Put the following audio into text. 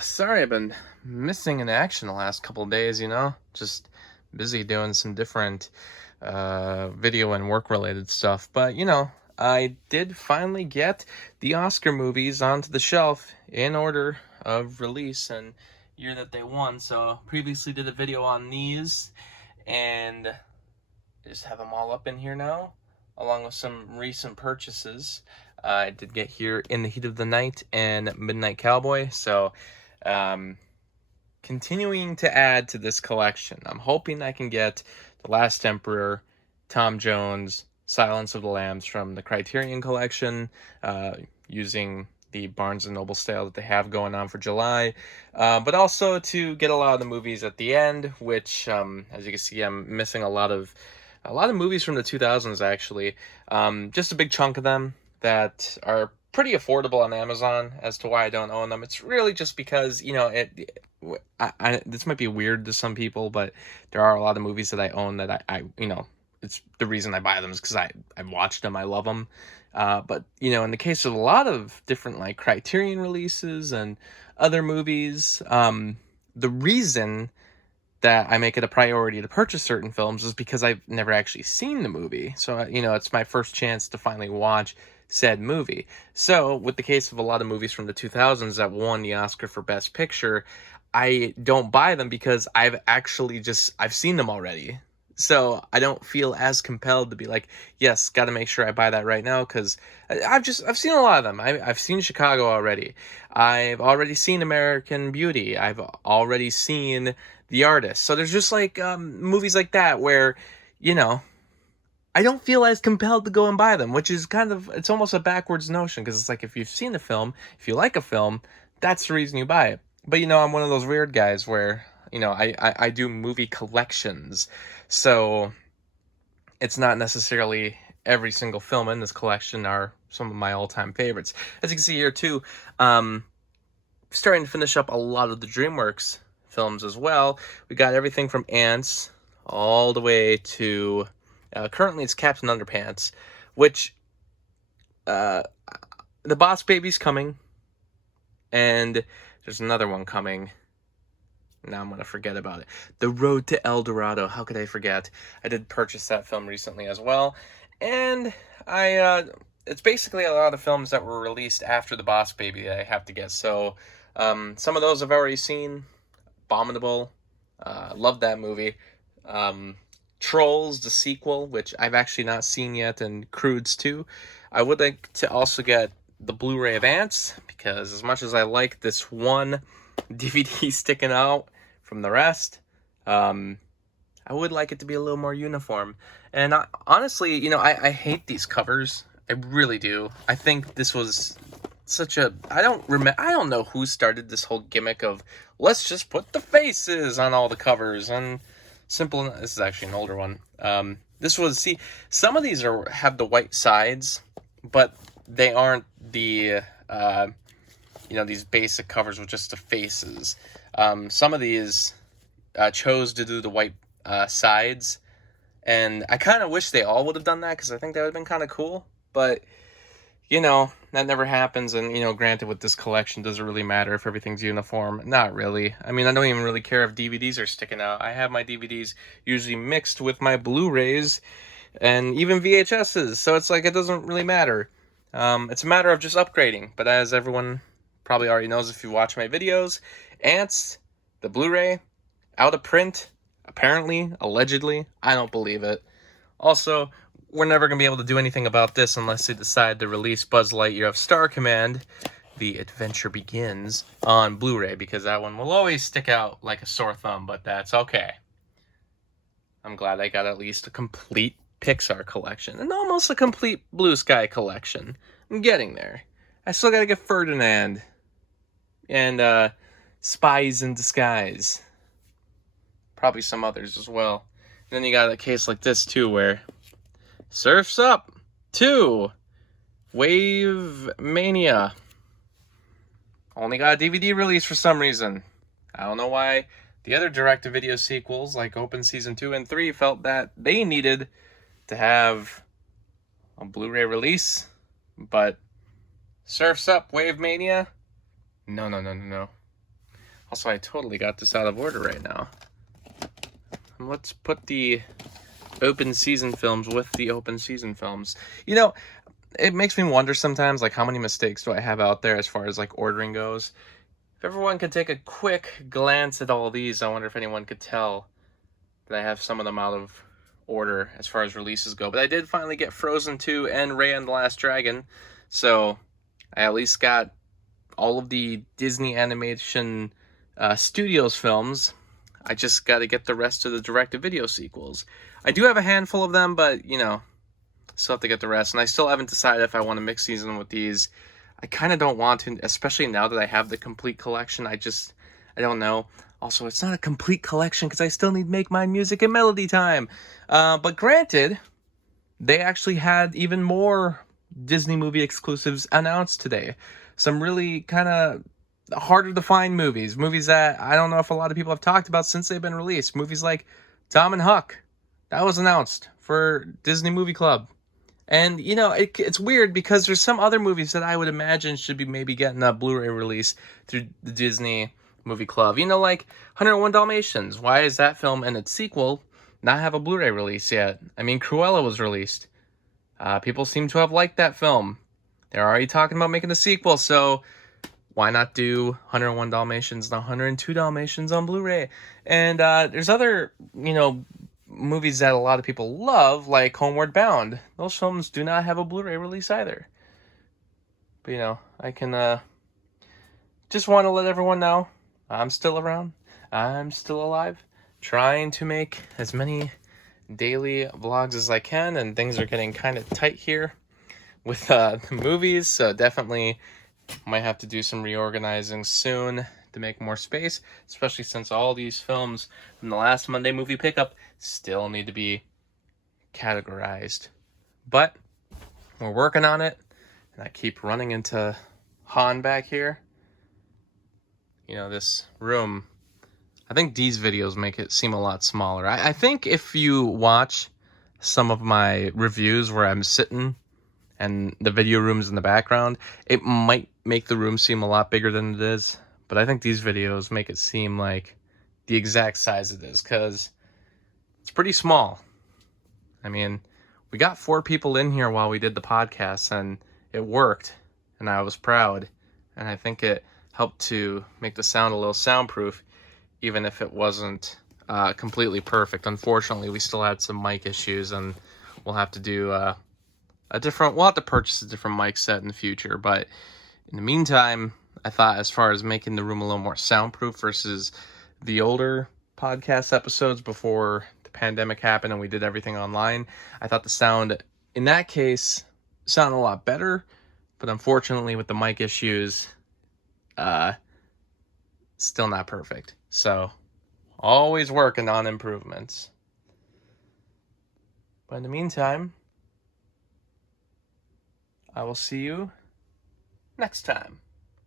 Sorry, I've been missing in action the last couple of days, Just busy doing some different video and work related stuff. But, I did finally get the Oscar movies onto the shelf in order of release and year that they won. So, previously did a video on these and I just have them all up in here now, along with some recent purchases. I did get here In the Heat of the Night and Midnight Cowboy, so continuing to add to this collection. I'm hoping I can get The Last Emperor, Tom Jones, Silence of the Lambs from the Criterion Collection, using the Barnes & Noble sale that they have going on for July, but also to get a lot of the movies at the end, which, as you can see, I'm missing a lot of movies from the 2000s, actually. Just a big chunk of them that are pretty affordable on Amazon. As to why I don't own them, it's really just because, this might be weird to some people, but there are a lot of movies that I own that it's the reason I buy them is because I've watched them, I love them. But, in the case of a lot of different, like, Criterion releases and other movies, the reason that I make it a priority to purchase certain films is because I've never actually seen the movie. So, it's my first chance to finally watch said movie. So, with the case of a lot of movies from the 2000s that won the Oscar for Best Picture, I don't buy them because I've seen them already. So, I don't feel as compelled to be like, yes, got to make sure I buy that right now because I've seen a lot of them. I've seen Chicago already. I've already seen American Beauty. I've already seen The Artist. So there's just like movies like that where, you know, I don't feel as compelled to go and buy them, which is it's almost a backwards notion because it's like if you've seen a film, if you like a film, that's the reason you buy it. But, I'm one of those weird guys where, I do movie collections. So it's not necessarily every single film in this collection are some of my all-time favorites. As you can see here too, starting to finish up a lot of the DreamWorks films as well. We got everything from Ants all the way to currently it's Captain Underpants, which the Boss Baby's coming, and there's another one coming. Now I'm going to forget about it. The Road to El Dorado. How could I forget? I did purchase that film recently as well. And it's basically a lot of films that were released after The Boss Baby that I have to get. So some of those I've already seen. Abominable. Love that movie. Trolls, the sequel, which I've actually not seen yet, and Crudes 2. I would like to also get the Blu-ray of Ants, because as much as I like this one DVD sticking out from the rest, I would like it to be a little more uniform. And honestly, I hate these covers. I really do. I think this was such a I don't know who started this whole gimmick of let's just put the faces on all the covers and simple. This is actually an older one. Some of these have the white sides, but they aren't the these basic covers with just the faces. Some of these chose to do the white sides, and I kind of wish they all would have done that because I think that would have been kind of cool. But that never happens. And granted, with this collection, does it really matter if everything's uniform? Not really. I mean, I don't even really care if DVDs are sticking out. I have my DVDs usually mixed with my Blu-rays and even VHSs, so it's like it doesn't really matter. It's a matter of just upgrading. But as everyone probably already knows if you watch my videos, Ants, the Blu-ray, out of print, apparently, allegedly. I don't believe it. Also, we're never going to be able to do anything about this unless they decide to release Buzz Lightyear of Star Command, The Adventure Begins, on Blu-ray, because that one will always stick out like a sore thumb, but that's okay. I'm glad I got at least a complete Pixar collection, and almost a complete Blue Sky collection. I'm getting there. I still got to get Ferdinand, and Spies in Disguise. Probably some others as well. And then you got a case like this, too, where Surf's Up 2, Wave Mania. Only got a DVD release for some reason. I don't know why the other direct-to-video sequels, like Open Season 2 and 3, felt that they needed to have a Blu-ray release. But Surf's Up, Wave Mania? No. Also, I totally got this out of order right now. Let's put the open season films with the open season films. You know, it makes me wonder sometimes, like, how many mistakes do I have out there as far as, like, ordering goes? If everyone could take a quick glance at all these, I wonder if anyone could tell that I have some of them out of order as far as releases go. But I did finally get Frozen 2 and Raya and the Last Dragon, so I at least got all of the Disney Animation Studios films. I just got to get the rest of the direct-to-video sequels. I do have a handful of them, but, you know, still have to get the rest. And I still haven't decided if I want to mix these in with these. I kind of don't want to, especially now that I have the complete collection. I don't know. Also, it's not a complete collection because I still need Make Mine Music and Melody Time. But granted, they actually had even more Disney movie exclusives announced today. Some really kind of harder to find movies. Movies that I don't know if a lot of people have talked about since they've been released. Movies like Tom and Huck. That was announced for Disney Movie Club. And, you know, it's weird because there's some other movies that I would imagine should be maybe getting a Blu-ray release through the Disney Movie Club. You know, like 101 Dalmatians. Why is that film and its sequel not have a Blu-ray release yet? I mean, Cruella was released. People seem to have liked that film. They're already talking about making a sequel, so why not do 101 Dalmatians and 102 Dalmatians on Blu-ray? And there's other, you know, movies that a lot of people love, like Homeward Bound. Those films do not have a Blu-ray release either. But, you know, I can just want to let everyone know I'm still around. I'm still alive. Trying to make as many daily vlogs as I can, and things are getting kind of tight here with the movies, so definitely might have to do some reorganizing soon to make more space, especially since all these films from the last Monday movie pickup still need to be categorized. But we're working on it, and I keep running into Han back here. You know, this room, I think these videos make it seem a lot smaller. I think if you watch some of my reviews where I'm sitting and the video room's in the background, it might make the room seem a lot bigger than it is. But I think these videos make it seem like the exact size it is, because it's pretty small. I mean, we got 4 people in here while we did the podcast, and it worked, and I was proud. And I think it helped to make the sound a little soundproof, even if it wasn't completely perfect. Unfortunately, we still had some mic issues, and we'll have to do we'll have to purchase a different mic set in the future. But in the meantime, I thought as far as making the room a little more soundproof versus the older podcast episodes before the pandemic happened and we did everything online, I thought the sound in that case sounded a lot better. But unfortunately, with the mic issues, still not perfect. So always working on improvements. But in the meantime, I will see you next time.